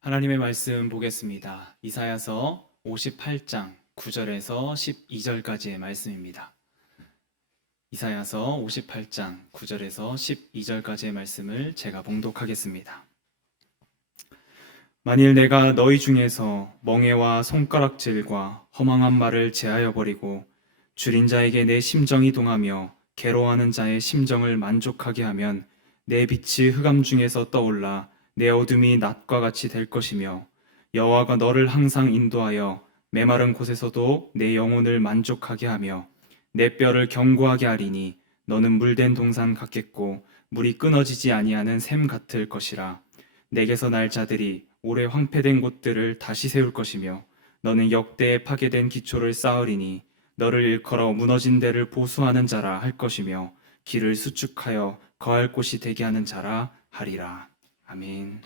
하나님의 말씀 보겠습니다. 이사야서 58장 9절에서 12절까지의 말씀입니다. 이사야서 58장 9절에서 12절까지의 말씀을 제가 봉독하겠습니다. 만일 내가 너희 중에서 멍에와 손가락질과 허망한 말을 제하여 버리고 줄인 자에게 내 심정이 동하며 괴로워하는 자의 심정을 만족하게 하면 내 빛이 흑암 중에서 떠올라 내 어둠이 낮과 같이 될 것이며 여호와가 너를 항상 인도하여 메마른 곳에서도 내 영혼을 만족하게 하며 내 뼈를 견고하게 하리니 너는 물된 동산 같겠고 물이 끊어지지 아니하는 샘 같을 것이라. 내게서 날 자들이 오래 황폐된 곳들을 다시 세울 것이며 너는 역대에 파괴된 기초를 쌓으리니 너를 일컬어 무너진 데를 보수하는 자라 할 것이며 길을 수축하여 거할 곳이 되게 하는 자라 하리라. 아멘.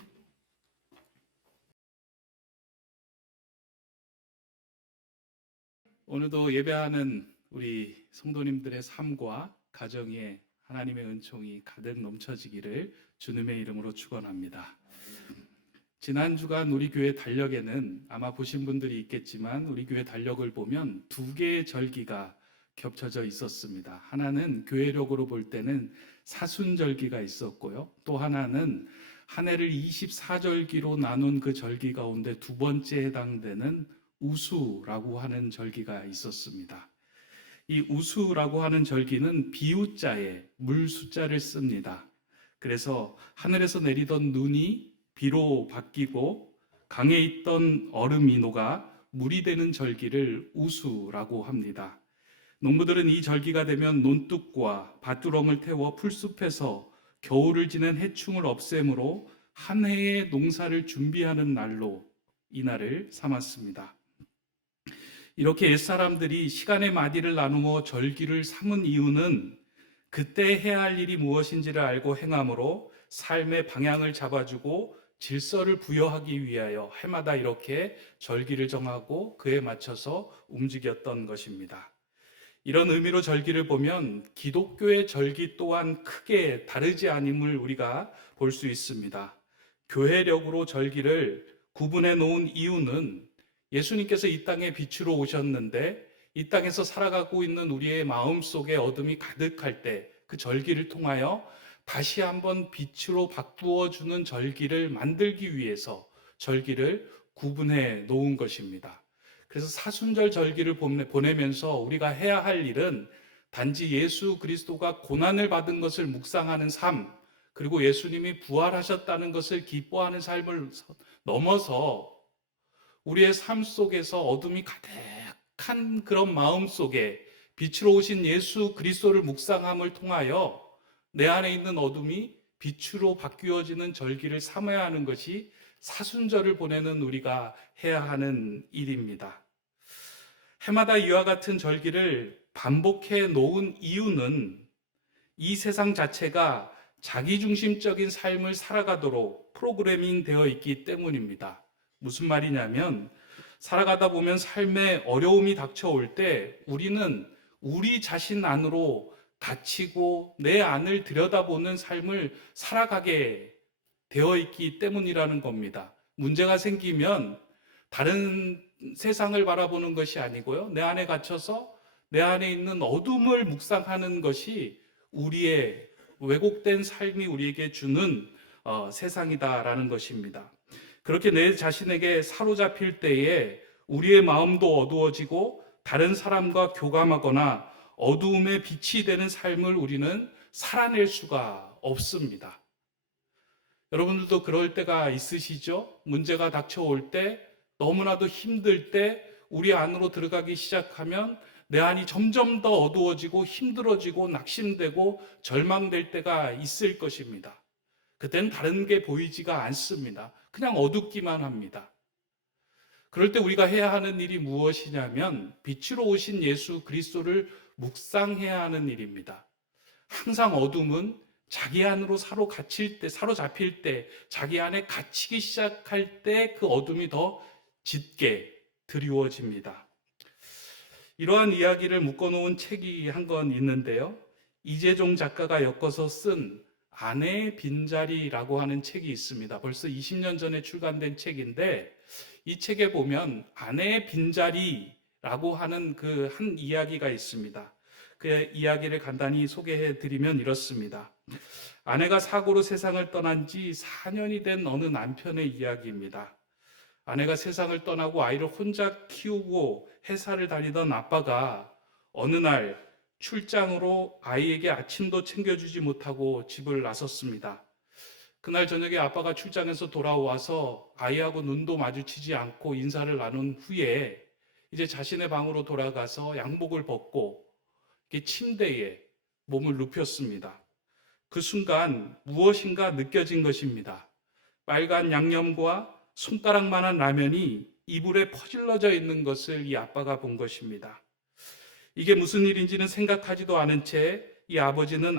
오늘도 예배하는 우리 성도님들의 삶과 가정에 하나님의 은총이 가득 넘쳐지기를 주님의 이름으로 축원합니다. 지난 주간 우리 교회 달력에는 아마 보신 분들이 있겠지만 우리 교회 달력을 보면 두 개의 절기가 겹쳐져 있었습니다. 하나는 교회력으로 볼 때는 사순절기가 있었고요. 또 하나는 한 해를 24절기로 나눈 그 절기 가운데 두 번째 해당되는 우수라고 하는 절기가 있었습니다. 이 우수라고 하는 절기는 비우자에 물 숫자를 씁니다. 그래서 하늘에서 내리던 눈이 비로 바뀌고 강에 있던 얼음이 녹아 물이 되는 절기를 우수라고 합니다. 농부들은 이 절기가 되면 논둑과 밭두렁을 태워 풀숲에서 겨울을 지낸 해충을 없애므로 한 해의 농사를 준비하는 날로 이 날을 삼았습니다. 이렇게 옛사람들이 시간의 마디를 나누어 절기를 삼은 이유는 그때 해야 할 일이 무엇인지를 알고 행함으로 삶의 방향을 잡아주고 질서를 부여하기 위하여 해마다 이렇게 절기를 정하고 그에 맞춰서 움직였던 것입니다. 이런 의미로 절기를 보면 기독교의 절기 또한 크게 다르지 않음을 우리가 볼 수 있습니다. 교회력으로 절기를 구분해 놓은 이유는 예수님께서 이 땅에 빛으로 오셨는데 이 땅에서 살아가고 있는 우리의 마음속에 어둠이 가득할 때 그 절기를 통하여 다시 한번 빛으로 바꾸어 주는 절기를 만들기 위해서 절기를 구분해 놓은 것입니다. 그래서 사순절 절기를 보내면서 우리가 해야 할 일은 단지 예수 그리스도가 고난을 받은 것을 묵상하는 삶, 그리고 예수님이 부활하셨다는 것을 기뻐하는 삶을 넘어서 우리의 삶 속에서 어둠이 가득한 그런 마음 속에 빛으로 오신 예수 그리스도를 묵상함을 통하여 내 안에 있는 어둠이 빛으로 바뀌어지는 절기를 삼아야 하는 것이 사순절을 보내는 우리가 해야 하는 일입니다. 해마다 이와 같은 절기를 반복해 놓은 이유는 이 세상 자체가 자기중심적인 삶을 살아가도록 프로그래밍 되어 있기 때문입니다. 무슨 말이냐면 살아가다 보면 삶에 어려움이 닥쳐올 때 우리는 우리 자신 안으로 갇히고 내 안을 들여다보는 삶을 살아가게 되어 있기 때문이라는 겁니다. 문제가 생기면 다른 세상을 바라보는 것이 아니고요. 내 안에 갇혀서 내 안에 있는 어둠을 묵상하는 것이 우리의 왜곡된 삶이 우리에게 주는 세상이다라는 것입니다. 그렇게 내 자신에게 사로잡힐 때에 우리의 마음도 어두워지고 다른 사람과 교감하거나 어두움의 빛이 되는 삶을 우리는 살아낼 수가 없습니다. 여러분들도 그럴 때가 있으시죠? 문제가 닥쳐올 때, 너무나도 힘들 때 우리 안으로 들어가기 시작하면 내 안이 점점 더 어두워지고 힘들어지고 낙심되고 절망될 때가 있을 것입니다. 그때는 다른 게 보이지가 않습니다. 그냥 어둡기만 합니다. 그럴 때 우리가 해야 하는 일이 무엇이냐면 빛으로 오신 예수 그리스도를 묵상해야 하는 일입니다. 항상 어둠은 자기 안으로 사로잡힐 때, 자기 안에 갇히기 시작할 때 그 어둠이 더 짙게 드리워집니다. 이러한 이야기를 묶어놓은 책이 한 권 있는데요. 이재종 작가가 엮어서 쓴 아내의 빈자리라고 하는 책이 있습니다. 벌써 20년 전에 출간된 책인데 이 책에 보면 아내의 빈자리라고 하는 그 한 이야기가 있습니다. 그 이야기를 간단히 소개해 드리면 이렇습니다. 아내가 사고로 세상을 떠난 지 4년이 된 어느 남편의 이야기입니다. 아내가 세상을 떠나고 아이를 혼자 키우고 회사를 다니던 아빠가 어느 날 출장으로 아이에게 아침도 챙겨주지 못하고 집을 나섰습니다. 그날 저녁에 아빠가 출장에서 돌아와서 아이하고 눈도 마주치지 않고 인사를 나눈 후에 이제 자신의 방으로 돌아가서 양복을 벗고 침대에 몸을 눕혔습니다. 그 순간 무엇인가 느껴진 것입니다. 빨간 양념과 손가락만한 라면이 이불에 퍼질러져 있는 것을 이 아빠가 본 것입니다. 이게 무슨 일인지는 생각하지도 않은 채 이 아버지는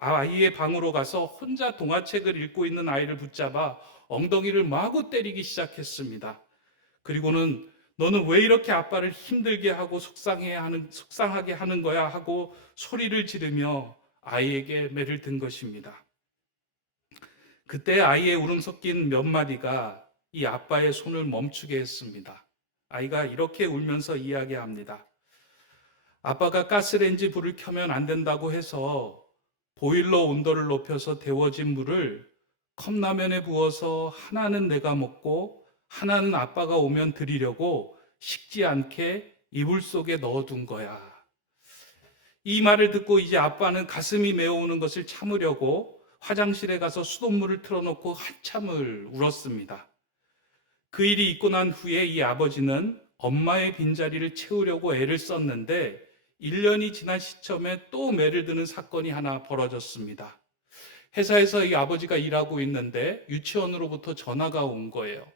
아이의 방으로 가서 혼자 동화책을 읽고 있는 아이를 붙잡아 엉덩이를 마구 때리기 시작했습니다. 그리고는 너는 왜 이렇게 아빠를 힘들게 하고 속상하게 하는 거야 하고 소리를 지르며 아이에게 매를 든 것입니다. 그때 아이의 울음 섞인 몇 마디가 이 아빠의 손을 멈추게 했습니다. 아이가 이렇게 울면서 이야기합니다. 아빠가 가스레인지 불을 켜면 안 된다고 해서 보일러 온도를 높여서 데워진 물을 컵라면에 부어서 하나는 내가 먹고 하나는 아빠가 오면 드리려고 식지 않게 이불 속에 넣어둔 거야. 이 말을 듣고 이제 아빠는 가슴이 메어오는 것을 참으려고 화장실에 가서 수돗물을 틀어놓고 한참을 울었습니다. 그 일이 있고 난 후에 이 아버지는 엄마의 빈자리를 채우려고 애를 썼는데 1년이 지난 시점에 또 매를 드는 사건이 하나 벌어졌습니다. 회사에서 이 아버지가 일하고 있는데 유치원으로부터 전화가 온 거예요.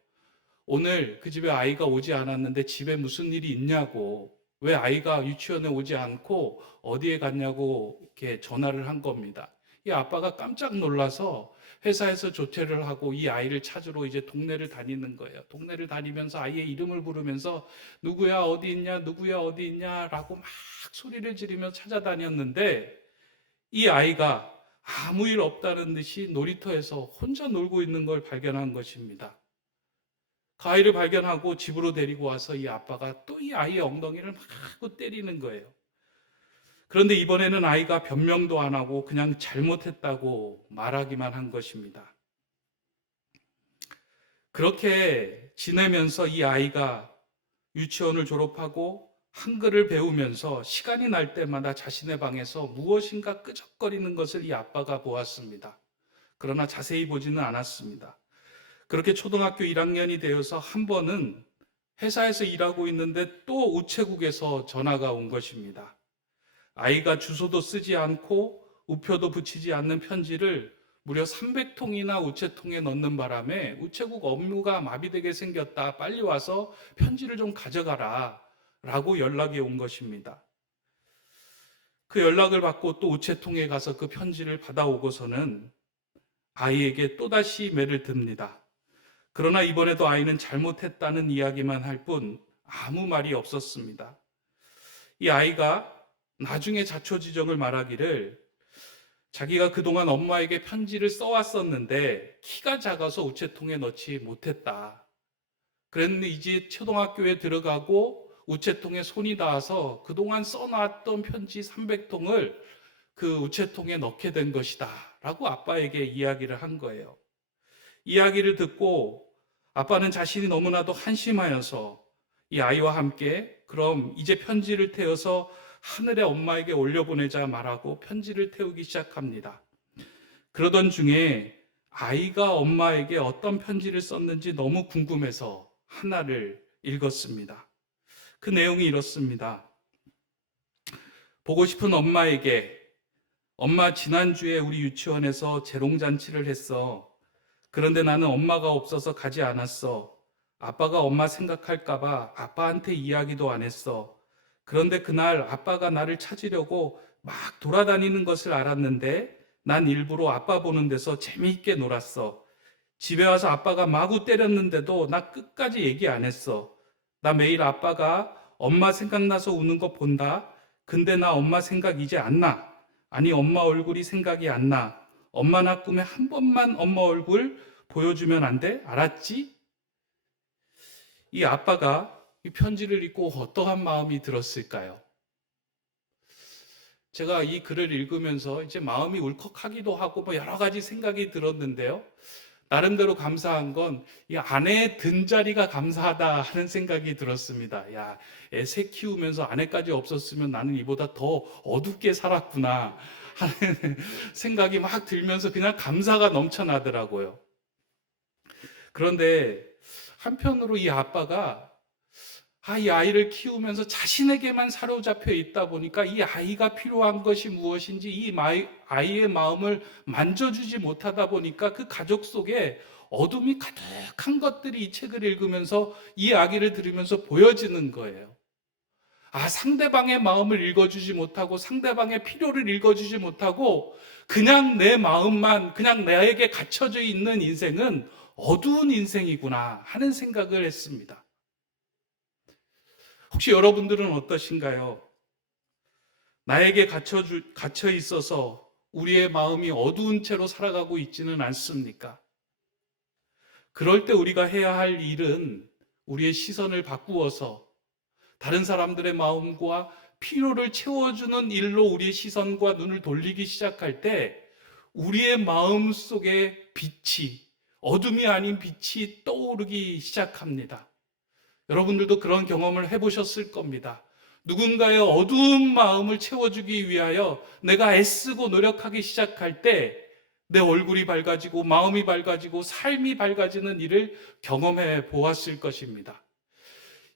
오늘 그 집에 아이가 오지 않았는데 집에 무슨 일이 있냐고, 왜 아이가 유치원에 오지 않고 어디에 갔냐고 이렇게 전화를 한 겁니다. 이 아빠가 깜짝 놀라서 회사에서 조퇴를 하고 이 아이를 찾으러 이제 동네를 다니는 거예요. 동네를 다니면서 아이의 이름을 부르면서 누구야 어디 있냐, 누구야 어디 있냐라고 막 소리를 지르며 찾아다녔는데 이 아이가 아무 일 없다는 듯이 놀이터에서 혼자 놀고 있는 걸 발견한 것입니다. 그 아이를 발견하고 집으로 데리고 와서 이 아빠가 또 이 아이의 엉덩이를 막 때리는 거예요. 그런데 이번에는 아이가 변명도 안 하고 그냥 잘못했다고 말하기만 한 것입니다. 그렇게 지내면서 이 아이가 유치원을 졸업하고 한글을 배우면서 시간이 날 때마다 자신의 방에서 무엇인가 끄적거리는 것을 이 아빠가 보았습니다. 그러나 자세히 보지는 않았습니다. 그렇게 초등학교 1학년이 되어서 한 번은 회사에서 일하고 있는데 또 우체국에서 전화가 온 것입니다. 아이가 주소도 쓰지 않고 우표도 붙이지 않는 편지를 무려 300통이나 우체통에 넣는 바람에 우체국 업무가 마비되게 생겼다. 빨리 와서 편지를 좀 가져가라. 라고 연락이 온 것입니다. 그 연락을 받고 또 우체통에 가서 그 편지를 받아오고서는 아이에게 또다시 매를 듭니다. 그러나 이번에도 아이는 잘못했다는 이야기만 할 뿐 아무 말이 없었습니다. 이 아이가 나중에 자초지종을 말하기를 자기가 그동안 엄마에게 편지를 써왔었는데 키가 작아서 우체통에 넣지 못했다. 그랬는데 이제 초등학교에 들어가고 우체통에 손이 닿아서 그동안 써놨던 편지 300통을 그 우체통에 넣게 된 것이다 라고 아빠에게 이야기를 한 거예요. 이야기를 듣고 아빠는 자신이 너무나도 한심하여서 이 아이와 함께 그럼 이제 편지를 태워서 하늘에 엄마에게 올려보내자 말하고 편지를 태우기 시작합니다. 그러던 중에 아이가 엄마에게 어떤 편지를 썼는지 너무 궁금해서 하나를 읽었습니다. 그 내용이 이렇습니다. 보고 싶은 엄마에게, 엄마 지난주에 우리 유치원에서 재롱잔치를 했어. 그런데 나는 엄마가 없어서 가지 않았어. 아빠가 엄마 생각할까봐 아빠한테 이야기도 안 했어. 그런데 그날 아빠가 나를 찾으려고 막 돌아다니는 것을 알았는데 난 일부러 아빠 보는 데서 재미있게 놀았어. 집에 와서 아빠가 마구 때렸는데도 나 끝까지 얘기 안 했어. 나 매일 아빠가 엄마 생각나서 우는 거 본다. 근데 나 엄마 생각 이제 안 나. 아니 엄마 얼굴이 생각이 안 나. 엄마나 꿈에 한 번만 엄마 얼굴 보여주면 안 돼? 알았지? 이 아빠가 이 편지를 읽고 어떠한 마음이 들었을까요? 제가 이 글을 읽으면서 이제 마음이 울컥하기도 하고 뭐 여러 가지 생각이 들었는데요. 나름대로 감사한 건 이 아내의 든자리가 감사하다 하는 생각이 들었습니다. 야, 새 키우면서 아내까지 없었으면 나는 이보다 더 어둡게 살았구나 하는 생각이 막 들면서 그냥 감사가 넘쳐나더라고요. 그런데 한편으로 이 아빠가 이 아이를 키우면서 자신에게만 사로잡혀 있다 보니까 이 아이가 필요한 것이 무엇인지 이 아이의 마음을 만져주지 못하다 보니까 그 가족 속에 어둠이 가득한 것들이 이 책을 읽으면서 이 이야기를 들으면서 보여지는 거예요. 상대방의 마음을 읽어주지 못하고 상대방의 필요를 읽어주지 못하고 그냥 내 마음만 그냥 나에게 갇혀져 있는 인생은 어두운 인생이구나 하는 생각을 했습니다. 혹시 여러분들은 어떠신가요? 나에게 갇혀 있어서 우리의 마음이 어두운 채로 살아가고 있지는 않습니까? 그럴 때 우리가 해야 할 일은 우리의 시선을 바꾸어서 다른 사람들의 마음과 필요를 채워주는 일로 우리의 시선과 눈을 돌리기 시작할 때 우리의 마음 속에 빛이, 어둠이 아닌 빛이 떠오르기 시작합니다. 여러분들도 그런 경험을 해보셨을 겁니다. 누군가의 어두운 마음을 채워주기 위하여 내가 애쓰고 노력하기 시작할 때 내 얼굴이 밝아지고 마음이 밝아지고 삶이 밝아지는 일을 경험해 보았을 것입니다.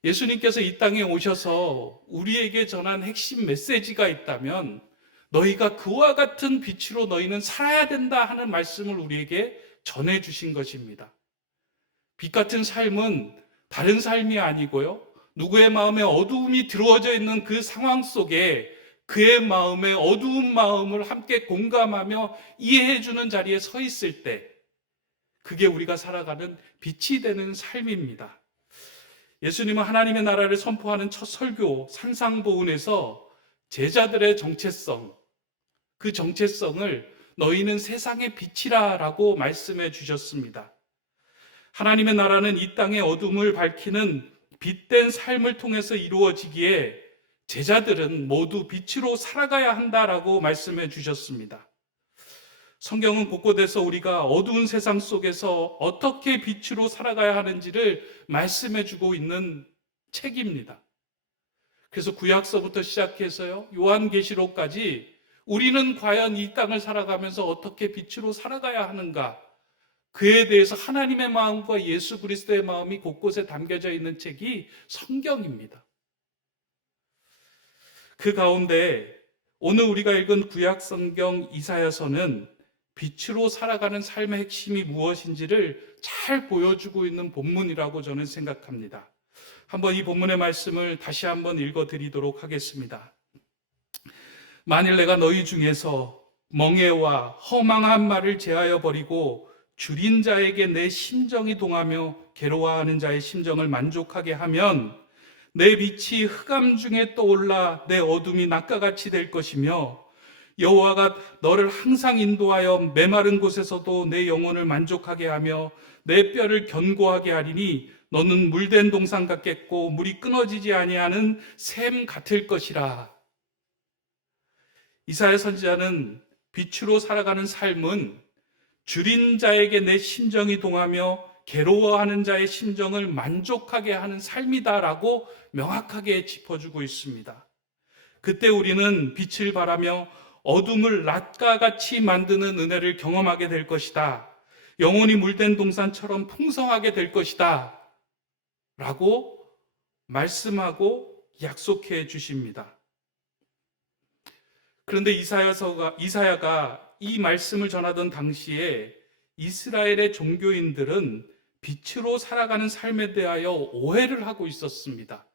예수님께서 이 땅에 오셔서 우리에게 전한 핵심 메시지가 있다면 너희가 그와 같은 빛으로 너희는 살아야 된다 하는 말씀을 우리에게 전해주신 것입니다. 빛 같은 삶은 다른 삶이 아니고요. 누구의 마음에 어두움이 들어져 있는 그 상황 속에 그의 마음에 어두운 마음을 함께 공감하며 이해해주는 자리에 서 있을 때 그게 우리가 살아가는 빛이 되는 삶입니다. 예수님은 하나님의 나라를 선포하는 첫 설교 산상보훈에서 제자들의 정체성, 그 정체성을 너희는 세상의 빛이라 라고 말씀해 주셨습니다. 하나님의 나라는 이 땅의 어둠을 밝히는 빛된 삶을 통해서 이루어지기에 제자들은 모두 빛으로 살아가야 한다라고 말씀해 주셨습니다. 성경은 곳곳에서 우리가 어두운 세상 속에서 어떻게 빛으로 살아가야 하는지를 말씀해 주고 있는 책입니다. 그래서 구약서부터 시작해서요, 요한계시록까지 우리는 과연 이 땅을 살아가면서 어떻게 빛으로 살아가야 하는가, 그에 대해서 하나님의 마음과 예수 그리스도의 마음이 곳곳에 담겨져 있는 책이 성경입니다. 그 가운데 오늘 우리가 읽은 구약 성경 이사야서는 빛으로 살아가는 삶의 핵심이 무엇인지를 잘 보여주고 있는 본문이라고 저는 생각합니다. 한번 이 본문의 말씀을 다시 한번 읽어드리도록 하겠습니다. 만일 내가 너희 중에서 멍에와 허망한 말을 제하여 버리고 줄인 자에게 내 심정이 동하며 괴로워하는 자의 심정을 만족하게 하면 내 빛이 흑암 중에 떠올라 내 어둠이 낮과같이 될 것이며 여호와가 너를 항상 인도하여 메마른 곳에서도 내 영혼을 만족하게 하며 내 뼈를 견고하게 하리니 너는 물된 동산 같겠고 물이 끊어지지 아니하는 샘 같을 것이라. 이사야 선지자는 빛으로 살아가는 삶은 줄인 자에게 내 심정이 동하며 괴로워하는 자의 심정을 만족하게 하는 삶이다라고 명확하게 짚어주고 있습니다. 그때 우리는 빛을 발하며 어둠을 낮과 같이 만드는 은혜를 경험하게 될 것이다. 영혼이 물된 동산처럼 풍성하게 될 것이다. 라고 말씀하고 약속해 주십니다. 그런데 이사야가 이 말씀을 전하던 당시에 이스라엘의 종교인들은 빛으로 살아가는 삶에 대하여 오해를 하고 있었습니다.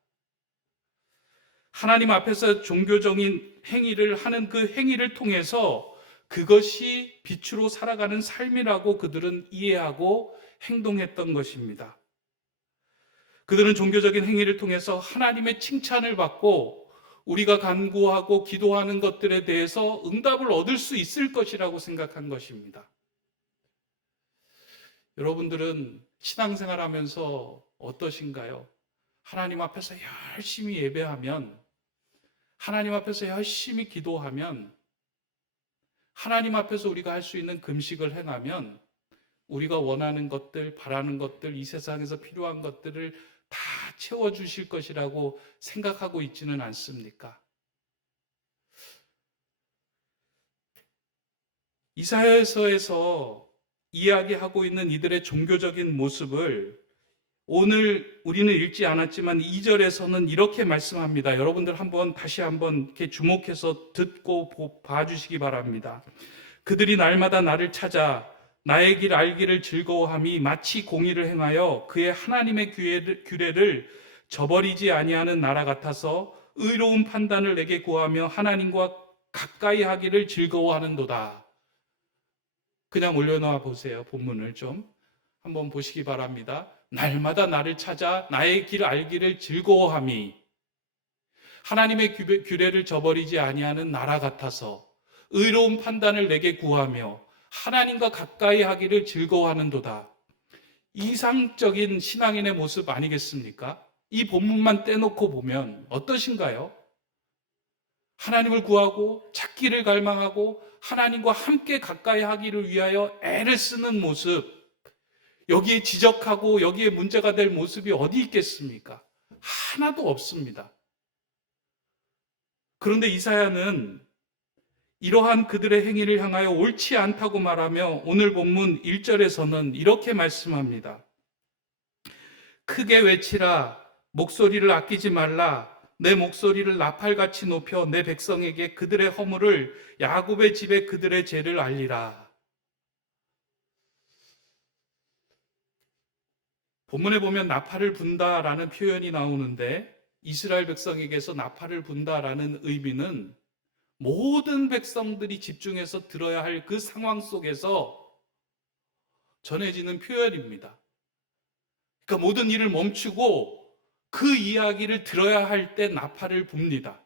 하나님 앞에서 종교적인 행위를 하는 그 행위를 통해서 그것이 빛으로 살아가는 삶이라고 그들은 이해하고 행동했던 것입니다. 그들은 종교적인 행위를 통해서 하나님의 칭찬을 받고 우리가 간구하고 기도하는 것들에 대해서 응답을 얻을 수 있을 것이라고 생각한 것입니다. 여러분들은 신앙생활 하면서 어떠신가요? 하나님 앞에서 열심히 예배하면, 하나님 앞에서 열심히 기도하면, 하나님 앞에서 우리가 할 수 있는 금식을 행하면 우리가 원하는 것들, 바라는 것들, 이 세상에서 필요한 것들을 다 채워주실 것이라고 생각하고 있지는 않습니까? 이사야서에서 이야기하고 있는 이들의 종교적인 모습을 오늘 우리는 읽지 않았지만 2절에서는 이렇게 말씀합니다. 여러분들 다시 한번 이렇게 주목해서 듣고 봐주시기 바랍니다. 그들이 날마다 나를 찾아 나의 길 알기를 즐거워함이 마치 공의를 행하여 그의 하나님의 규례를 저버리지 아니하는 나라 같아서 의로운 판단을 내게 구하며 하나님과 가까이 하기를 즐거워하는도다. 그냥 올려놓아 보세요. 본문을 좀 한번 보시기 바랍니다. 날마다 나를 찾아 나의 길 알기를 즐거워함이 하나님의 규례를 저버리지 아니하는 나라 같아서 의로운 판단을 내게 구하며 하나님과 가까이 하기를 즐거워하는도다. 이상적인 신앙인의 모습 아니겠습니까? 이 본문만 떼놓고 보면 어떠신가요? 하나님을 구하고 찾기를 갈망하고 하나님과 함께 가까이 하기를 위하여 애를 쓰는 모습, 여기에 지적하고 여기에 문제가 될 모습이 어디 있겠습니까? 하나도 없습니다. 그런데 이사야는 이러한 그들의 행위를 향하여 옳지 않다고 말하며 오늘 본문 1절에서는 이렇게 말씀합니다. 크게 외치라, 목소리를 아끼지 말라, 내 목소리를 나팔같이 높여 내 백성에게 그들의 허물을, 야곱의 집에 그들의 죄를 알리라. 본문에 보면 나팔을 분다라는 표현이 나오는데 이스라엘 백성에게서 나팔을 분다라는 의미는 모든 백성들이 집중해서 들어야 할 그 상황 속에서 전해지는 표현입니다. 그러니까 모든 일을 멈추고 그 이야기를 들어야 할 때 나팔을 붑니다.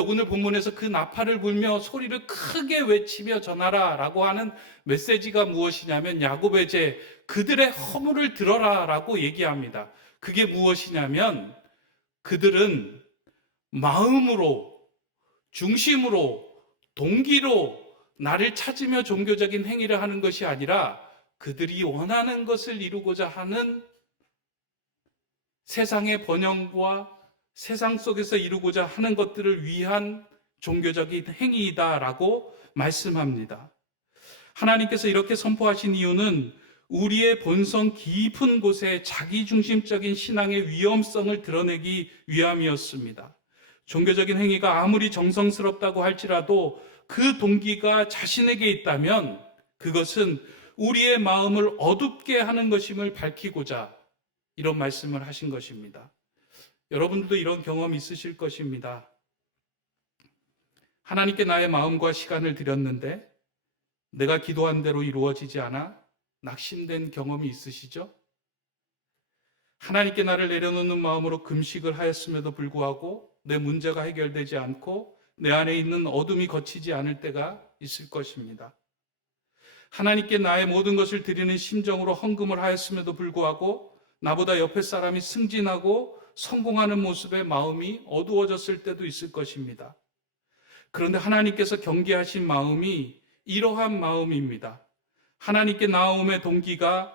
오늘 본문에서 그 나팔을 불며 소리를 크게 외치며 전하라 라고 하는 메시지가 무엇이냐면 야곱의 죄, 그들의 허물을 들어라 라고 얘기합니다. 그게 무엇이냐면 그들은 마음으로, 중심으로, 동기로 나를 찾으며 종교적인 행위를 하는 것이 아니라 그들이 원하는 것을 이루고자 하는 세상의 번영과 세상 속에서 이루고자 하는 것들을 위한 종교적인 행위이다라고 말씀합니다. 하나님께서 이렇게 선포하신 이유는 우리의 본성 깊은 곳에 자기중심적인 신앙의 위험성을 드러내기 위함이었습니다. 종교적인 행위가 아무리 정성스럽다고 할지라도 그 동기가 자신에게 있다면 그것은 우리의 마음을 어둡게 하는 것임을 밝히고자 이런 말씀을 하신 것입니다. 여러분들도 이런 경험 있으실 것입니다. 하나님께 나의 마음과 시간을 드렸는데 내가 기도한 대로 이루어지지 않아 낙심된 경험이 있으시죠? 하나님께 나를 내려놓는 마음으로 금식을 하였음에도 불구하고 내 문제가 해결되지 않고 내 안에 있는 어둠이 거치지 않을 때가 있을 것입니다. 하나님께 나의 모든 것을 드리는 심정으로 헌금을 하였음에도 불구하고 나보다 옆에 사람이 승진하고 성공하는 모습에 마음이 어두워졌을 때도 있을 것입니다. 그런데 하나님께서 경계하신 마음이 이러한 마음입니다. 하나님께 나아옴의 동기가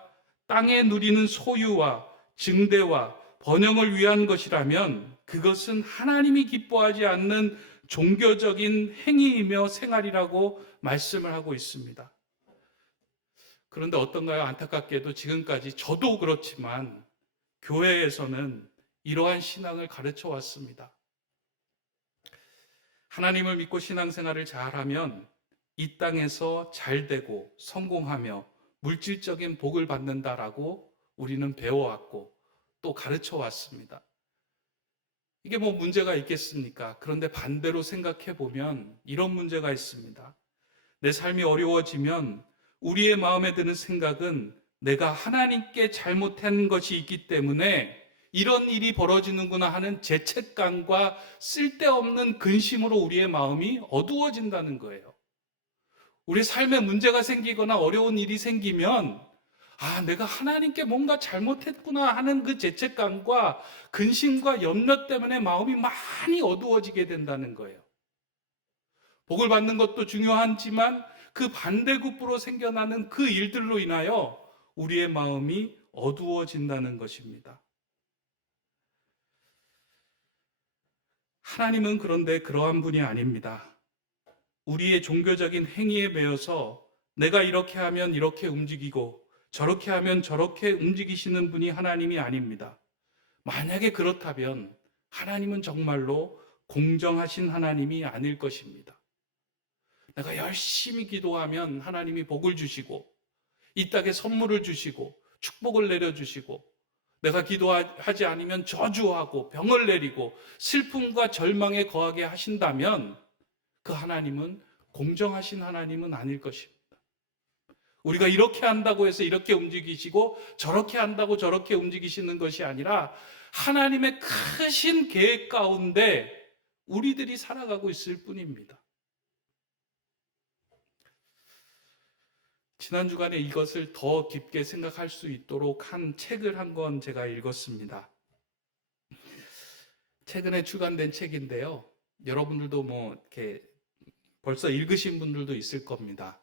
땅에 누리는 소유와 증대와 번영을 위한 것이라면 그것은 하나님이 기뻐하지 않는 종교적인 행위이며 생활이라고 말씀을 하고 있습니다. 그런데 어떤가요? 안타깝게도 지금까지 저도 그렇지만 교회에서는 이러한 신앙을 가르쳐 왔습니다. 하나님을 믿고 신앙생활을 잘하면 이 땅에서 잘되고 성공하며 물질적인 복을 받는다라고 우리는 배워왔고 또 가르쳐 왔습니다. 이게 뭐 문제가 있겠습니까? 그런데 반대로 생각해 보면 이런 문제가 있습니다. 내 삶이 어려워지면 우리의 마음에 드는 생각은 내가 하나님께 잘못한 것이 있기 때문에 이런 일이 벌어지는구나 하는 죄책감과 쓸데없는 근심으로 우리의 마음이 어두워진다는 거예요. 우리 삶에 문제가 생기거나 어려운 일이 생기면 내가 하나님께 뭔가 잘못했구나 하는 그 죄책감과 근심과 염려 때문에 마음이 많이 어두워지게 된다는 거예요. 복을 받는 것도 중요하지만 그 반대급부로 생겨나는 그 일들로 인하여 우리의 마음이 어두워진다는 것입니다. 하나님은 그런데 그러한 분이 아닙니다. 우리의 종교적인 행위에 매여서 내가 이렇게 하면 이렇게 움직이고 저렇게 하면 저렇게 움직이시는 분이 하나님이 아닙니다. 만약에 그렇다면 하나님은 정말로 공정하신 하나님이 아닐 것입니다. 내가 열심히 기도하면 하나님이 복을 주시고 이 땅에 선물을 주시고 축복을 내려주시고 내가 기도하지 않으면 저주하고 병을 내리고 슬픔과 절망에 거하게 하신다면 그 하나님은 공정하신 하나님은 아닐 것입니다. 우리가 이렇게 한다고 해서 이렇게 움직이시고 저렇게 한다고 저렇게 움직이시는 것이 아니라 하나님의 크신 계획 가운데 우리들이 살아가고 있을 뿐입니다. 지난 주간에 이것을 더 깊게 생각할 수 있도록 한 책을 한 권 제가 읽었습니다. 최근에 출간된 책인데요. 여러분들도 이렇게 벌써 읽으신 분들도 있을 겁니다.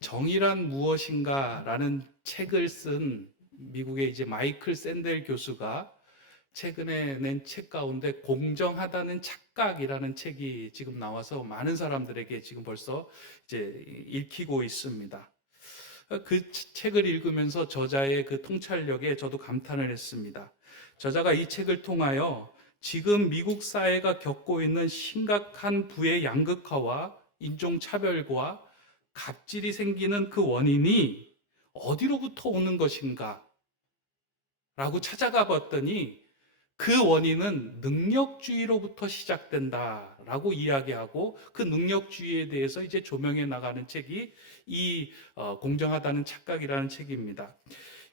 정의란 무엇인가라는 책을 쓴 미국의 이제 마이클 샌델 교수가 최근에 낸 책 가운데 공정하다는 착각이라는 책이 지금 나와서 많은 사람들에게 지금 벌써 이제 읽히고 있습니다. 그 책을 읽으면서 저자의 그 통찰력에 저도 감탄을 했습니다. 저자가 이 책을 통하여 지금 미국 사회가 겪고 있는 심각한 부의 양극화와 인종차별과 갑질이 생기는 그 원인이 어디로부터 오는 것인가? 라고 찾아가 봤더니 그 원인은 능력주의로부터 시작된다라고 이야기하고 그 능력주의에 대해서 이제 조명해 나가는 책이 이 공정하다는 착각이라는 책입니다.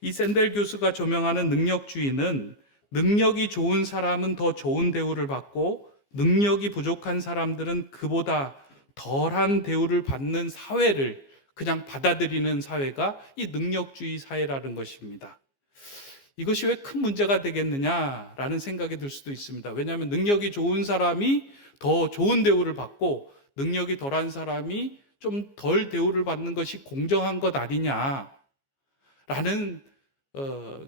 이 샌델 교수가 조명하는 능력주의는 능력이 좋은 사람은 더 좋은 대우를 받고 능력이 부족한 사람들은 그보다 덜한 대우를 받는 사회를 그냥 받아들이는 사회가 이 능력주의 사회라는 것입니다. 이것이 왜 큰 문제가 되겠느냐라는 생각이 들 수도 있습니다. 왜냐하면 능력이 좋은 사람이 더 좋은 대우를 받고 능력이 덜한 사람이 좀 덜 대우를 받는 것이 공정한 것 아니냐라는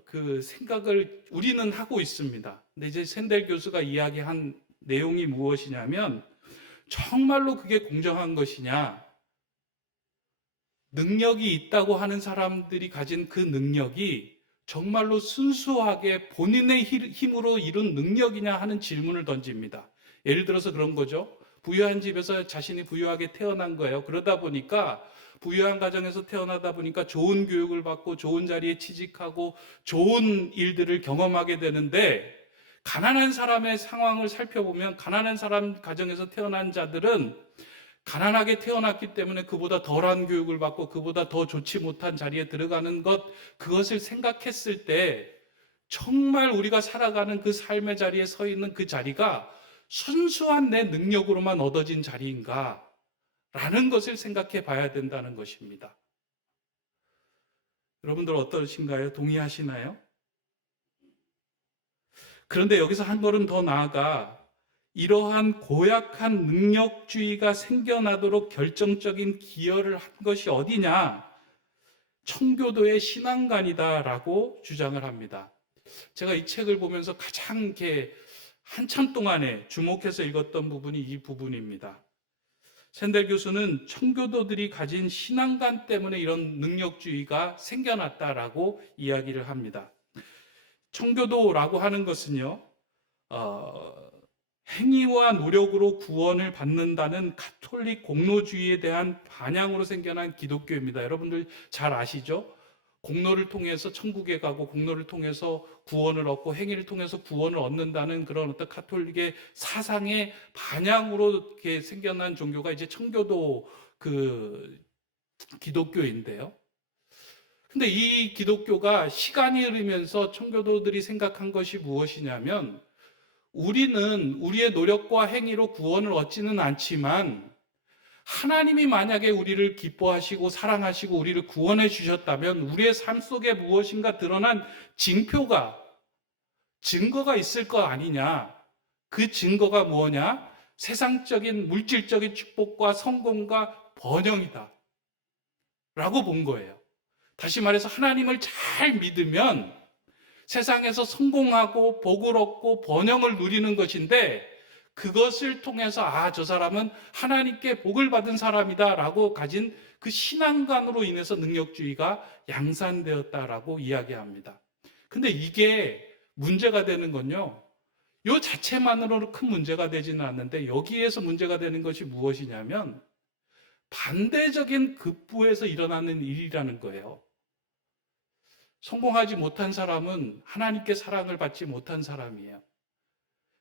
그 생각을 우리는 하고 있습니다. 근데 이제 샌델 교수가 이야기한 내용이 무엇이냐면 정말로 그게 공정한 것이냐? 능력이 있다고 하는 사람들이 가진 그 능력이 정말로 순수하게 본인의 힘으로 이룬 능력이냐 하는 질문을 던집니다. 예를 들어서 그런 거죠. 부유한 집에서 자신이 부유하게 태어난 거예요. 그러다 보니까 부유한 가정에서 태어나다 보니까 좋은 교육을 받고 좋은 자리에 취직하고 좋은 일들을 경험하게 되는데 가난한 사람의 상황을 살펴보면 가난한 사람 가정에서 태어난 자들은 가난하게 태어났기 때문에 그보다 덜한 교육을 받고 그보다 더 좋지 못한 자리에 들어가는 그것을 생각했을 때 정말 우리가 살아가는 그 삶의 자리에 서 있는 그 자리가 순수한 내 능력으로만 얻어진 자리인가? 라는 것을 생각해 봐야 된다는 것입니다. 여러분들 어떠신가요? 동의하시나요? 그런데 여기서 한 걸음 더 나아가 이러한 고약한 능력주의가 생겨나도록 결정적인 기여를 한 것이 어디냐? 청교도의 신앙관이다라고 주장을 합니다. 제가 이 책을 보면서 가장 이렇게 한참 동안에 주목해서 읽었던 부분이 이 부분입니다. 샌델 교수는 청교도들이 가진 신앙관 때문에 이런 능력주의가 생겨났다라고 이야기를 합니다. 청교도라고 하는 것은요, 행위와 노력으로 구원을 받는다는 가톨릭 공로주의에 대한 반향으로 생겨난 기독교입니다. 여러분들 잘 아시죠? 공로를 통해서 천국에 가고 공로를 통해서 구원을 얻고 행위를 통해서 구원을 얻는다는 그런 어떤 가톨릭의 사상의 반향으로 이렇게 생겨난 종교가 이제 청교도 그 기독교인데요. 근데 이 기독교가 시간이 흐르면서 청교도들이 생각한 것이 무엇이냐면, 우리는 우리의 노력과 행위로 구원을 얻지는 않지만 하나님이 만약에 우리를 기뻐하시고 사랑하시고 우리를 구원해 주셨다면 우리의 삶 속에 무엇인가 드러난 증거가 있을 거 아니냐. 그 증거가 뭐냐? 세상적인 물질적인 축복과 성공과 번영이다 라고 본 거예요. 다시 말해서 하나님을 잘 믿으면 세상에서 성공하고 복을 얻고 번영을 누리는 것인데, 그것을 통해서 저 사람은 하나님께 복을 받은 사람이다 라고 가진 그 신앙관으로 인해서 능력주의가 양산되었다라고 이야기합니다. 근데 이게 문제가 되는 건요, 이 자체만으로는 큰 문제가 되지는 않는데, 여기에서 문제가 되는 것이 무엇이냐면 반대적인 급부에서 일어나는 일이라는 거예요. 성공하지 못한 사람은 하나님께 사랑을 받지 못한 사람이에요.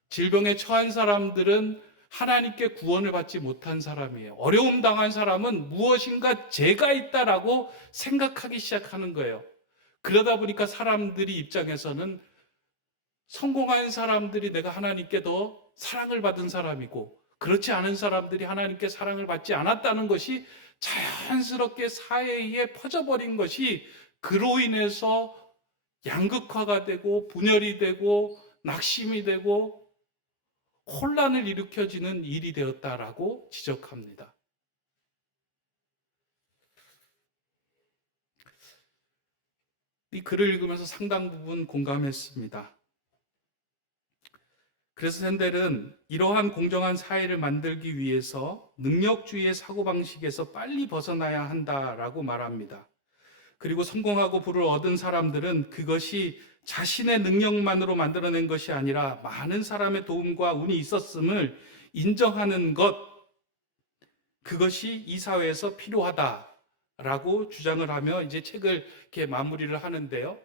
질병에 처한 사람들은 하나님께 구원을 받지 못한 사람이에요. 어려움 당한 사람은 무엇인가 죄가 있다라고 생각하기 시작하는 거예요. 그러다 보니까 사람들이 입장에서는 성공한 사람들이 내가 하나님께 더 사랑을 받은 사람이고, 그렇지 않은 사람들이 하나님께 사랑을 받지 않았다는 것이 자연스럽게 사회에 퍼져버린 것이, 그로 인해서 양극화가 되고 분열이 되고 낙심이 되고 혼란을 일으켜지는 일이 되었다라고 지적합니다. 이 글을 읽으면서 상당 부분 공감했습니다. 그래서 샌델은 이러한 공정한 사회를 만들기 위해서 능력주의의 사고방식에서 빨리 벗어나야 한다라고 말합니다. 그리고 성공하고 부를 얻은 사람들은 그것이 자신의 능력만으로 만들어낸 것이 아니라 많은 사람의 도움과 운이 있었음을 인정하는 것, 그것이 이 사회에서 필요하다라고 주장을 하며 이제 책을 이렇게 마무리를 하는데요.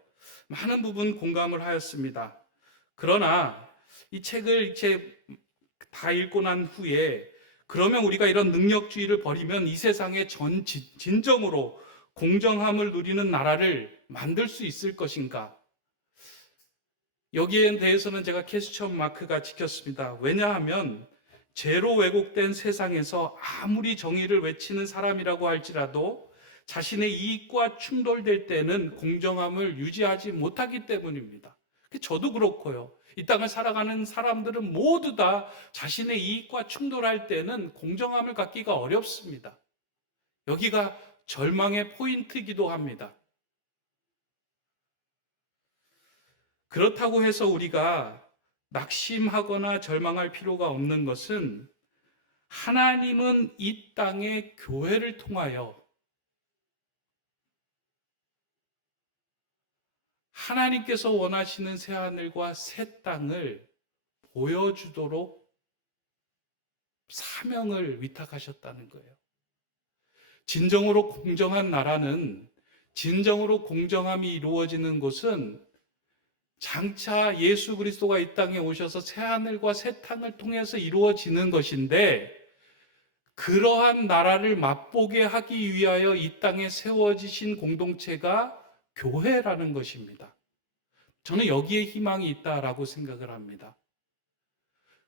많은 부분 공감을 하였습니다. 그러나 이 책을 이제 다 읽고 난 후에, 그러면 우리가 이런 능력주의를 버리면 이 세상에 진정으로 공정함을 누리는 나라를 만들 수 있을 것인가? 여기에 대해서는 제가 퀘스천 마크가 찍혔습니다. 왜냐하면 죄로 왜곡된 세상에서 아무리 정의를 외치는 사람이라고 할지라도 자신의 이익과 충돌될 때는 공정함을 유지하지 못하기 때문입니다. 저도 그렇고요. 이 땅을 살아가는 사람들은 모두 다 자신의 이익과 충돌할 때는 공정함을 갖기가 어렵습니다. 여기가 절망의 포인트이기도 합니다. 그렇다고 해서 우리가 낙심하거나 절망할 필요가 없는 것은, 하나님은 이 땅의 교회를 통하여 하나님께서 원하시는 새하늘과 새 땅을 보여주도록 사명을 위탁하셨다는 거예요. 진정으로 공정한 나라는, 진정으로 공정함이 이루어지는 곳은 장차 예수 그리스도가 이 땅에 오셔서 새하늘과 새 땅을 통해서 이루어지는 것인데, 그러한 나라를 맛보게 하기 위하여 이 땅에 세워지신 공동체가 교회라는 것입니다. 저는 여기에 희망이 있다라고 생각을 합니다.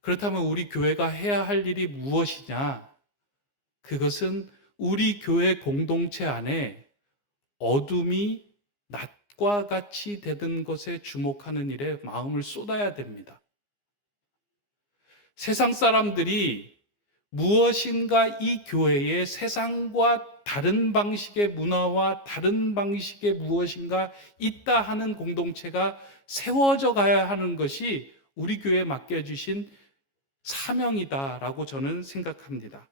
그렇다면 우리 교회가 해야 할 일이 무엇이냐? 그것은 우리 교회 공동체 안에 어둠이 낮과 같이 되는 것에 주목하는 일에 마음을 쏟아야 됩니다. 세상 사람들이 무엇인가 이 교회에 세상과 다른 방식의 문화와 다른 방식의 무엇인가 있다 하는 공동체가 세워져 가야 하는 것이 우리 교회에 맡겨주신 사명이다라고 저는 생각합니다.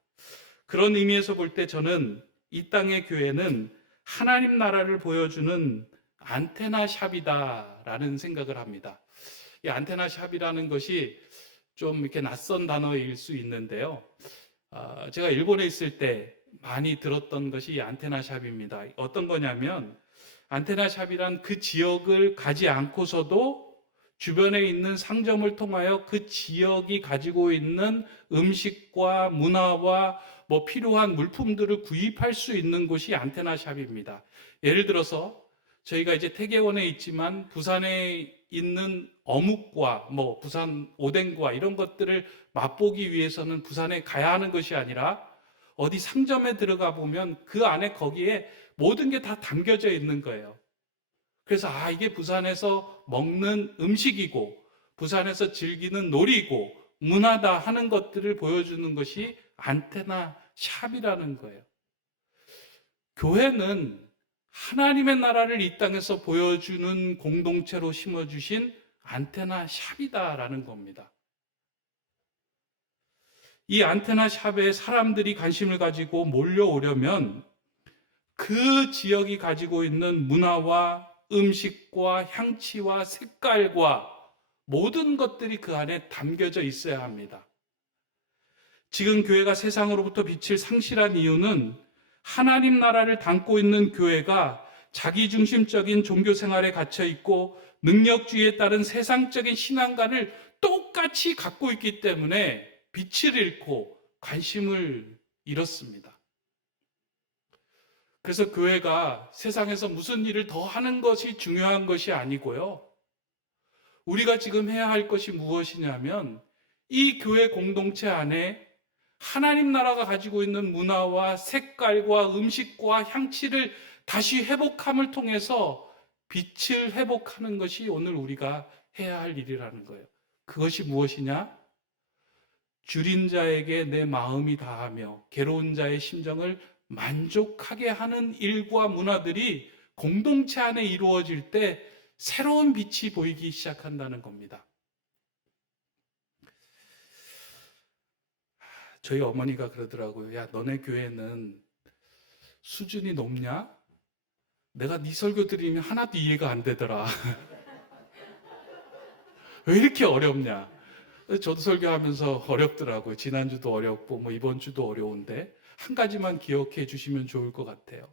그런 의미에서 볼 때 저는 이 땅의 교회는 하나님 나라를 보여주는 안테나 샵이다라는 생각을 합니다. 이 안테나 샵이라는 것이 좀 이렇게 낯선 단어일 수 있는데요. 제가 일본에 있을 때 많이 들었던 것이 이 안테나 샵입니다. 어떤 거냐면, 안테나 샵이란 그 지역을 가지 않고서도 주변에 있는 상점을 통하여 그 지역이 가지고 있는 음식과 문화와 필요한 물품들을 구입할 수 있는 곳이 안테나 샵입니다. 예를 들어서 저희가 이제 태계원에 있지만 부산에 있는 어묵과 부산 오뎅과 이런 것들을 맛보기 위해서는 부산에 가야 하는 것이 아니라 어디 상점에 들어가 보면 그 안에 거기에 모든 게 다 담겨져 있는 거예요. 그래서 이게 부산에서 먹는 음식이고 부산에서 즐기는 놀이고 문화다 하는 것들을 보여주는 것이 안테나 샵이라는 거예요. 교회는 하나님의 나라를 이 땅에서 보여주는 공동체로 심어주신 안테나 샵이다라는 겁니다. 이 안테나 샵에 사람들이 관심을 가지고 몰려오려면 그 지역이 가지고 있는 문화와 음식과 향치와 색깔과 모든 것들이 그 안에 담겨져 있어야 합니다. 지금 교회가 세상으로부터 빛을 상실한 이유는 하나님 나라를 담고 있는 교회가 자기중심적인 종교 생활에 갇혀 있고 능력주의에 따른 세상적인 신앙관을 똑같이 갖고 있기 때문에 빛을 잃고 관심을 잃었습니다. 그래서 교회가 세상에서 무슨 일을 더 하는 것이 중요한 것이 아니고요. 우리가 지금 해야 할 것이 무엇이냐면 이 교회 공동체 안에 하나님 나라가 가지고 있는 문화와 색깔과 음식과 향치를 다시 회복함을 통해서 빛을 회복하는 것이 오늘 우리가 해야 할 일이라는 거예요. 그것이 무엇이냐? 줄인 자에게 내 마음이 다하며 괴로운 자의 심정을 만족하게 하는 일과 문화들이 공동체 안에 이루어질 때 새로운 빛이 보이기 시작한다는 겁니다. 저희 어머니가 그러더라고요. 야, 너네 교회는 수준이 높냐? 내가 네 설교 들으면 하나도 이해가 안 되더라. 왜 이렇게 어렵냐? 저도 설교하면서 어렵더라고요. 지난주도 어렵고 이번 주도 어려운데 한 가지만 기억해 주시면 좋을 것 같아요.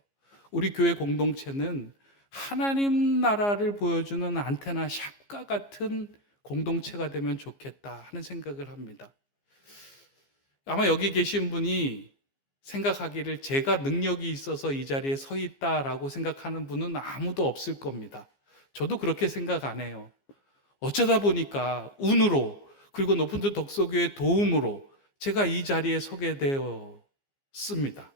우리 교회 공동체는 하나님 나라를 보여주는 안테나 샵과 같은 공동체가 되면 좋겠다 하는 생각을 합니다. 아마 여기 계신 분이 생각하기를 제가 능력이 있어서 이 자리에 서 있다라고 생각하는 분은 아무도 없을 겁니다. 저도 그렇게 생각 안 해요. 어쩌다 보니까 운으로 그리고 높은 데 덕소교의 도움으로 제가 이 자리에 서게 되었습니다.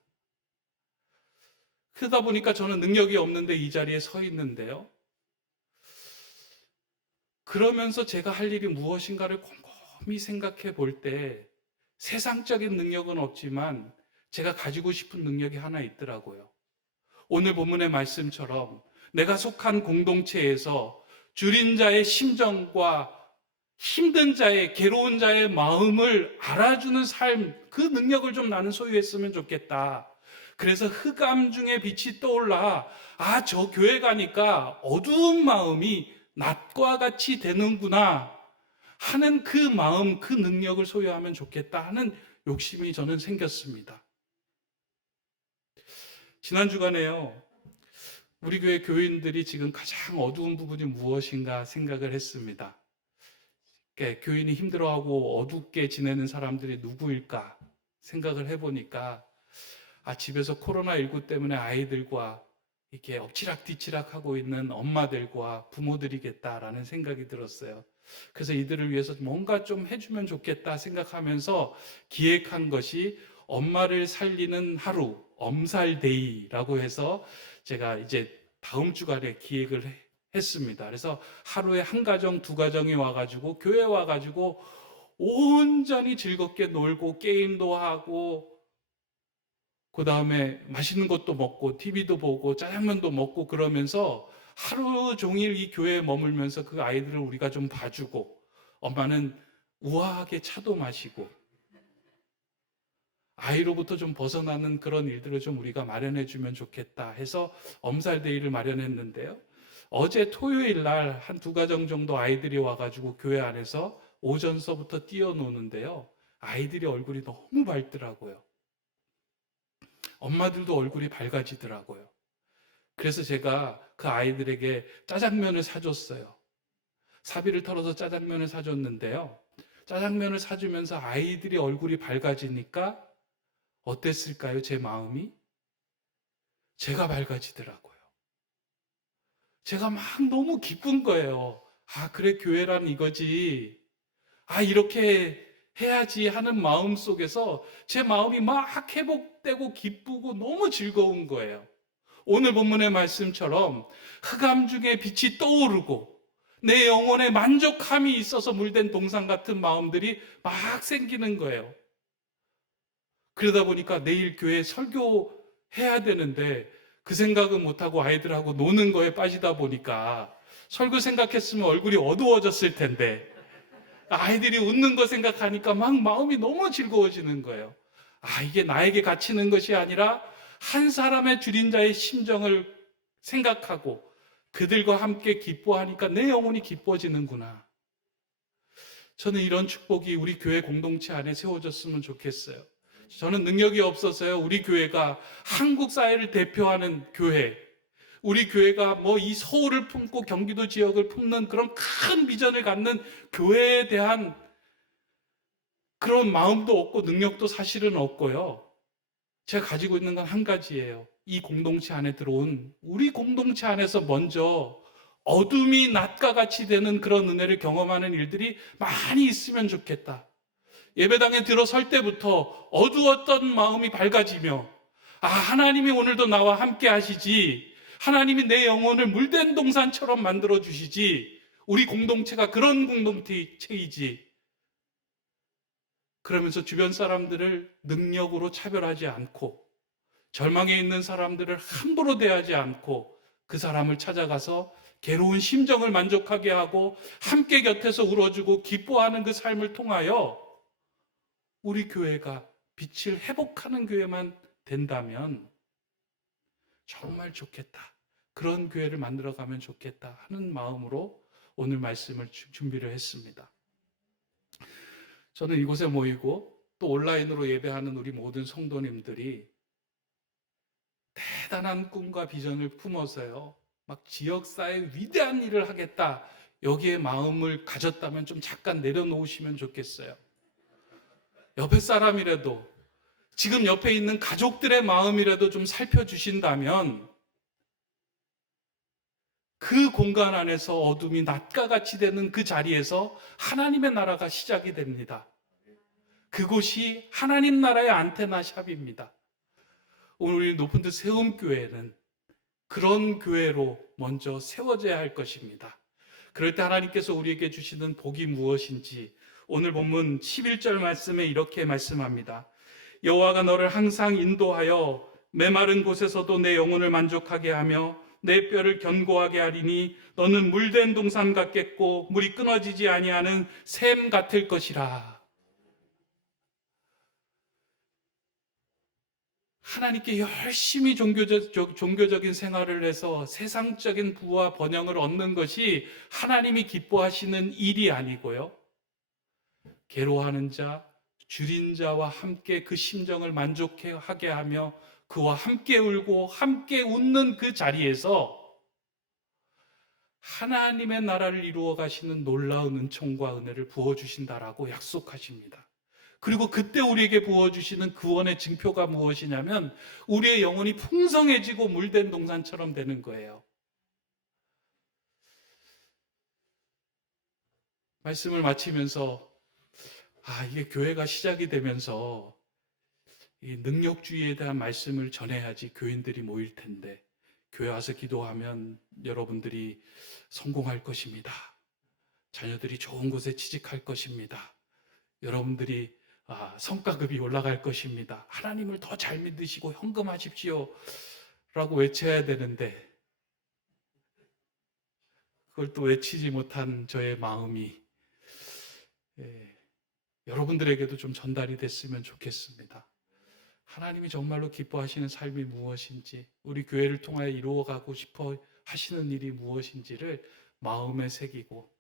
그러다 보니까 저는 능력이 없는데 이 자리에 서 있는데요. 그러면서 제가 할 일이 무엇인가를 곰곰이 생각해 볼 때 세상적인 능력은 없지만 제가 가지고 싶은 능력이 하나 있더라고요. 오늘 본문의 말씀처럼 내가 속한 공동체에서 줄인 자의 심정과 힘든 자의, 괴로운 자의 마음을 알아주는 삶, 그 능력을 좀 나는 소유했으면 좋겠다. 그래서 흑암 중에 빛이 떠올라, 저 교회 가니까 어두운 마음이 낮과 같이 되는구나 하는 그 마음, 그 능력을 소유하면 좋겠다 하는 욕심이 저는 생겼습니다. 지난 주간에요, 우리 교회 교인들이 지금 가장 어두운 부분이 무엇인가 생각을 했습니다. 교인이 힘들어하고 어둡게 지내는 사람들이 누구일까 생각을 해보니까 집에서 코로나19 때문에 아이들과 이렇게 엎치락뒤치락 하고 있는 엄마들과 부모들이겠다라는 생각이 들었어요. 그래서 이들을 위해서 뭔가 좀 해주면 좋겠다 생각하면서 기획한 것이 엄마를 살리는 하루, 엄살데이라고 해서 제가 이제 다음 주간에 기획을 했습니다. 그래서 하루에 한 가정, 두 가정이 와가지고 교회 와가지고 온전히 즐겁게 놀고 게임도 하고 그 다음에 맛있는 것도 먹고 TV도 보고 짜장면도 먹고 그러면서 하루 종일 이 교회에 머물면서 그 아이들을 우리가 좀 봐주고 엄마는 우아하게 차도 마시고 아이로부터 좀 벗어나는 그런 일들을 좀 우리가 마련해 주면 좋겠다 해서 엄살데이를 마련했는데요. 어제 토요일 날 한 두 가정 정도 아이들이 와가지고 교회 안에서 오전서부터 뛰어노는데요. 아이들이 얼굴이 너무 밝더라고요. 엄마들도 얼굴이 밝아지더라고요. 그래서 제가 그 아이들에게 짜장면을 사줬어요. 사비를 털어서 짜장면을 사줬는데요. 짜장면을 사주면서 아이들이 얼굴이 밝아지니까 어땠을까요? 제 마음이? 제가 밝아지더라고요. 제가 막 너무 기쁜 거예요. 아, 그래, 교회란 이거지. 아, 이렇게 해야지 하는 마음 속에서 제 마음이 막 회복되고 기쁘고 너무 즐거운 거예요. 오늘 본문의 말씀처럼 흑암 중에 빛이 떠오르고 내 영혼에 만족함이 있어서 물된 동상 같은 마음들이 막 생기는 거예요. 그러다 보니까 내일 교회 설교해야 되는데 그 생각은 못하고 아이들하고 노는 거에 빠지다 보니까 설교 생각했으면 얼굴이 어두워졌을 텐데 아이들이 웃는 거 생각하니까 막 마음이 너무 즐거워지는 거예요. 아, 이게 나에게 갇히는 것이 아니라 한 사람의 줄인 자의 심정을 생각하고 그들과 함께 기뻐하니까 내 영혼이 기뻐지는구나. 저는 이런 축복이 우리 교회 공동체 안에 세워졌으면 좋겠어요. 저는 능력이 없어서요. 우리 교회가 한국 사회를 대표하는 교회, 우리 교회가 뭐 이 서울을 품고 경기도 지역을 품는 그런 큰 비전을 갖는 교회에 대한 그런 마음도 없고 능력도 사실은 없고요. 제가 가지고 있는 건 한 가지예요. 이 공동체 안에 들어온 우리 공동체 안에서 먼저 어둠이 낮과 같이 되는 그런 은혜를 경험하는 일들이 많이 있으면 좋겠다. 예배당에 들어설 때부터 어두웠던 마음이 밝아지며 아, 하나님이 오늘도 나와 함께 하시지, 하나님이 내 영혼을 물된 동산처럼 만들어 주시지, 우리 공동체가 그런 공동체이지, 그러면서 주변 사람들을 능력으로 차별하지 않고 절망에 있는 사람들을 함부로 대하지 않고 그 사람을 찾아가서 괴로운 심정을 만족하게 하고 함께 곁에서 울어주고 기뻐하는 그 삶을 통하여 우리 교회가 빛을 회복하는 교회만 된다면 정말 좋겠다. 그런 교회를 만들어가면 좋겠다 하는 마음으로 오늘 말씀을 준비를 했습니다. 저는 이곳에 모이고 또 온라인으로 예배하는 우리 모든 성도님들이 대단한 꿈과 비전을 품어서요, 막 지역사회 위대한 일을 하겠다, 여기에 마음을 가졌다면 좀 잠깐 내려놓으시면 좋겠어요. 옆에 사람이라도, 지금 옆에 있는 가족들의 마음이라도 좀 살펴주신다면 그 공간 안에서 어둠이 낮과 같이 되는 그 자리에서 하나님의 나라가 시작이 됩니다. 그곳이 하나님 나라의 안테나 샵입니다. 오늘 우리 높은 듯 세움교회는 그런 교회로 먼저 세워져야 할 것입니다. 그럴 때 하나님께서 우리에게 주시는 복이 무엇인지 오늘 본문 11절 말씀에 이렇게 말씀합니다. 여호와가 너를 항상 인도하여 메마른 곳에서도 내 영혼을 만족하게 하며 내 뼈를 견고하게 하리니 너는 물된 동산 같겠고 물이 끊어지지 아니하는 샘 같을 것이라. 하나님께 열심히 종교적인 생활을 해서 세상적인 부와 번영을 얻는 것이 하나님이 기뻐하시는 일이 아니고요, 괴로워하는 자, 줄인 자와 함께 그 심정을 만족하게 하며 그와 함께 울고 함께 웃는 그 자리에서 하나님의 나라를 이루어 가시는 놀라운 은총과 은혜를 부어주신다라고 약속하십니다. 그리고 그때 우리에게 부어주시는 구원의 증표가 무엇이냐면 우리의 영혼이 풍성해지고 물된 동산처럼 되는 거예요. 말씀을 마치면서 이게 교회가 시작이 되면서 이 능력주의에 대한 말씀을 전해야지 교인들이 모일 텐데, 교회 와서 기도하면 여러분들이 성공할 것입니다. 자녀들이 좋은 곳에 취직할 것입니다. 여러분들이 성과급이 올라갈 것입니다. 하나님을 더 잘 믿으시고 헌금하십시오 라고 외쳐야 되는데, 그걸 또 외치지 못한 저의 마음이 여러분들에게도 좀 전달이 됐으면 좋겠습니다. 하나님이 정말로 기뻐하시는 삶이 무엇인지, 우리 교회를 통하여 이루어가고 싶어 하시는 일이 무엇인지를 마음에 새기고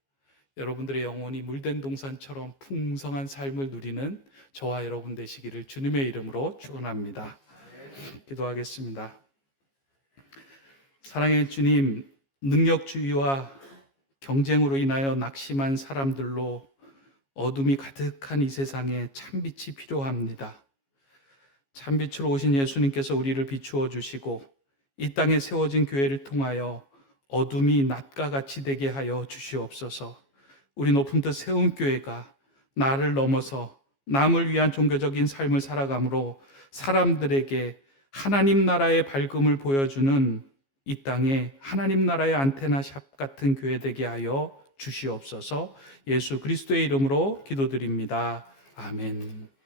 여러분들의 영혼이 물된 동산처럼 풍성한 삶을 누리는 저와 여러분 되시기를 주님의 이름으로 축원합니다. 기도하겠습니다. 사랑의 주님, 능력주의와 경쟁으로 인하여 낙심한 사람들로 어둠이 가득한 이 세상에 참빛이 필요합니다. 참빛으로 오신 예수님께서 우리를 비추어 주시고 이 땅에 세워진 교회를 통하여 어둠이 낮과 같이 되게 하여 주시옵소서. 우리 높은 뜻 세움교회가 나를 넘어서 남을 위한 종교적인 삶을 살아감으로 사람들에게 하나님 나라의 밝음을 보여주는 이 땅에 하나님 나라의 안테나샵 같은 교회 되게 하여 주시옵소서. 예수 그리스도의 이름으로 기도드립니다. 아멘.